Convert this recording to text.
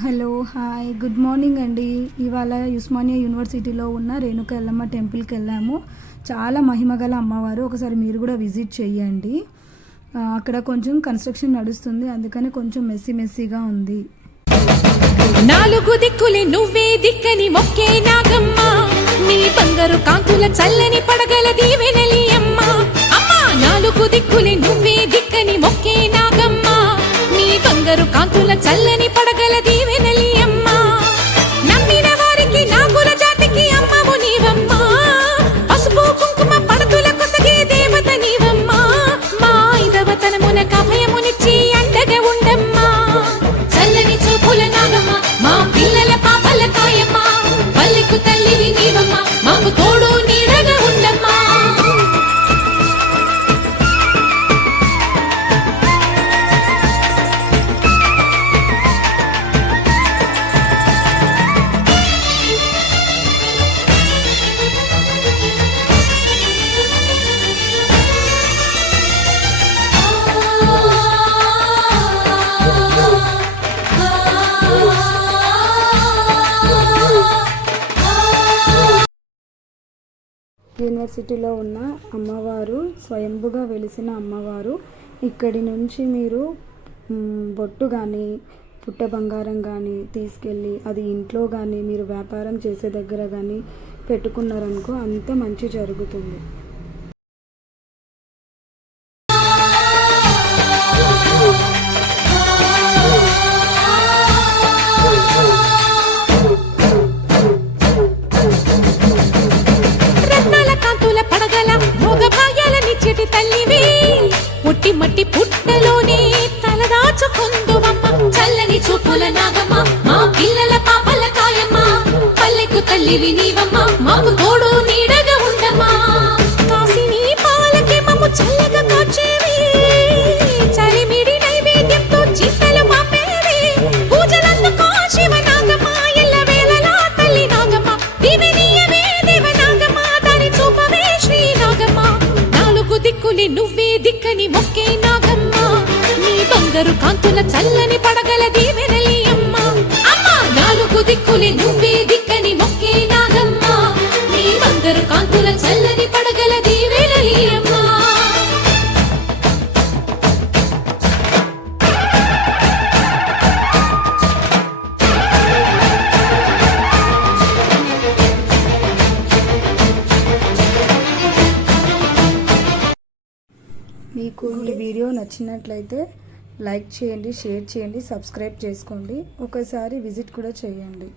Hello hi good morning అండి. ఇవాళ ఉస్మానియా యూనివర్సిటీలో ఉన్న రేణుక ఎల్లమ్మ టెంపుల్కి వెళ్ళాము. చాలా మహిమగల అమ్మవారు. ఒకసారి మీరు కూడా విజిట్ చేయండి. అక్కడ కొంచెం కన్స్ట్రక్షన్ నడుస్తుంది, అందుకని కొంచెం మెస్సీగా ఉంది. నాలుగు దిక్కులే నువ్వే దిక్కని మొక్కే నాగమ్మ, నీ బంగారు కాంతుల చల్లని పడగల దీవెనలి అమ్మ. అమ్మా నాలుగు దిక్కులే నువ్వే దిక్కని మొక్కే నాగమ్మ, నీ బంగారు కాంతుల చల్లని పడగల దీవెనలి అమ్మ. నమ్మిన వారికి నాగుల జాతికి అమ్మవు నీవమ్మ, పసుపు కుంకుమ పడతుల కొసగే దేవత నీవమ్మ. మా ఐదవతనమున కభయమునిచ్చి అండగా ఉండమ్మా. చల్లని చూపుల నాగమ్మ, మా పిల్లల పాపల కాయమ్మ, పల్లెకు తల్లివి నీవమ్మ, మాకు తోడు నీడగా ఉండమ్మా. యూనివర్సిటీలో ఉన్న అమ్మవారు స్వయంభుగా వెలిసిన అమ్మవారు. ఇక్కడి నుంచి మీరు బొట్టు కానీ పుట్ట బంగారం కానీ తీసుకెళ్ళి అది ఇంట్లో కానీ మీరు వ్యాపారం చేసే దగ్గర కానీ పెట్టుకున్నారనుకో అంత మంచి జరుగుతుంది. తల్లివి పుట్టి మట్టి పుట్టలోనే తలదాచుకుందువమ్మ. చల్లని చూపుల నాగమ్మ, మా పిల్లల పాపల కాయమ్మ, పల్లెకు తల్లివి నీవమ్మ, మాకు తోడు నీడగా ఉండమ్మా. కాసిని పాలకి మమ్ము చల్లగా కాచేవి, చలిమిడి నైవేద్యంతో చింతలు మాపేవి. పూజలందుకో శివ నాగమ్మ, ఎల్ల వేళలా తల్లి నాగమ్మ, దివినీయవే దేవ నాగమ్మ, దాని చూపవే శ్రీ నాగమ్మ. దిక్కులే నువ్వే దిక్కని మొక్కే నాగమ్మ, నీ బంగారు కాంతుల చల్లని పడగల దీవెనలి అమ్మ. అమ్మ నాలుగు దిక్కులే నువ్వే దిక్కని మొక్కే నాగమ్మ, నీ బంగారు కాంతుల చల్లని పడగల దీవెనలి అమ్మ. మీకు ఈ వీడియో నచ్చినట్లయితే లైక్ చేయండి, షేర్ చేయండి, సబ్స్క్రైబ్ చేసుకోండి. ఒకసారి విజిట్ కూడా చేయండి.